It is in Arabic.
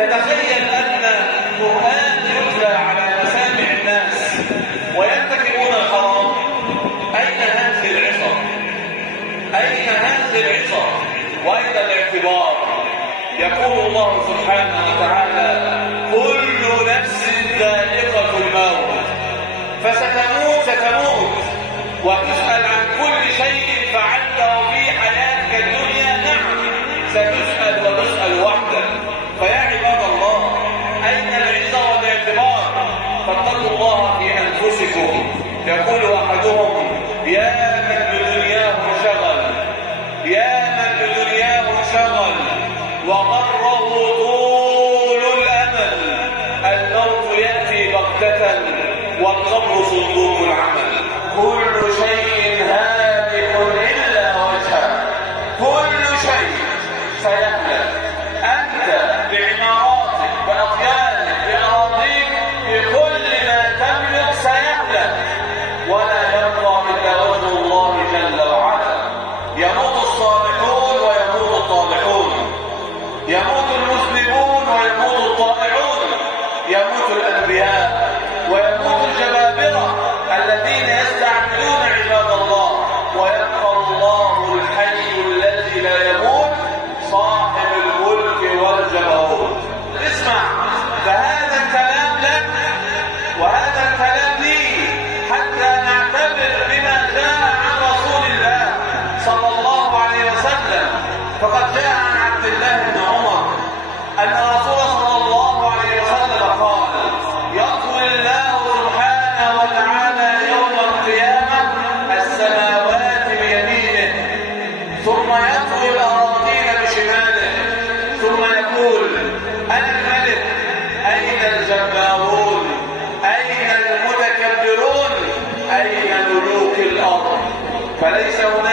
تتخيل أن القرآن يتلى على مسامع الناس ويرتكبون الحرام. أين هذه العظة؟ أين هذه العظة وأين الاعتبار؟ يقول الله سبحانه وتعالى: كل نفس ذائقة الموت، ستموت وتسأل عن كل شيء فعلته في حياتك الدنيا. نعم، ستسأل وتسأل وحدك. فيا عباد الله، أين العظة والاعتبار؟ فاتقوا الله في أنفسكم. يقول أحدهم: يا من بدنياه شغل، يا من بدنياه شغل وغره طول الأمل، الموت يأتي بغتة والقبر صندوق العمل. كل شيء هالك إلا وجهه، كل شيء سيهلك. أنت بعماراتك، بأطيانك، بأراضيك، بكل ما تملك سيهلك، ولا يبقى إلا وجه الله جل وعلا. يموت الصالحون ويموت الطالحون، يموت المسلمون ويموت الطائعون، يموت الأنبياء ويموت الجبابرة الذين يستعملون عباد الله، ويبقى الله الحي الذي لا يموت صاحب الملك والجبروت. اسمع، فهذا الكلام لك وهذا الكلام لي حتى نعتبر بما جاء عن رسول الله صلى الله عليه وسلم. فقد جاء عن عبد الله بن عمر أن الرسول صلى الله عليه وسلم قال: يطوي الله سبحانه وتعالى يوم القيامة السماوات بيمينه، ثم يطوي الأراضين بشماله، ثم يقول: أنا الملك، أين الجبارون؟ أين المتكبرون؟ أين ملوك الأرض؟ فليس هناك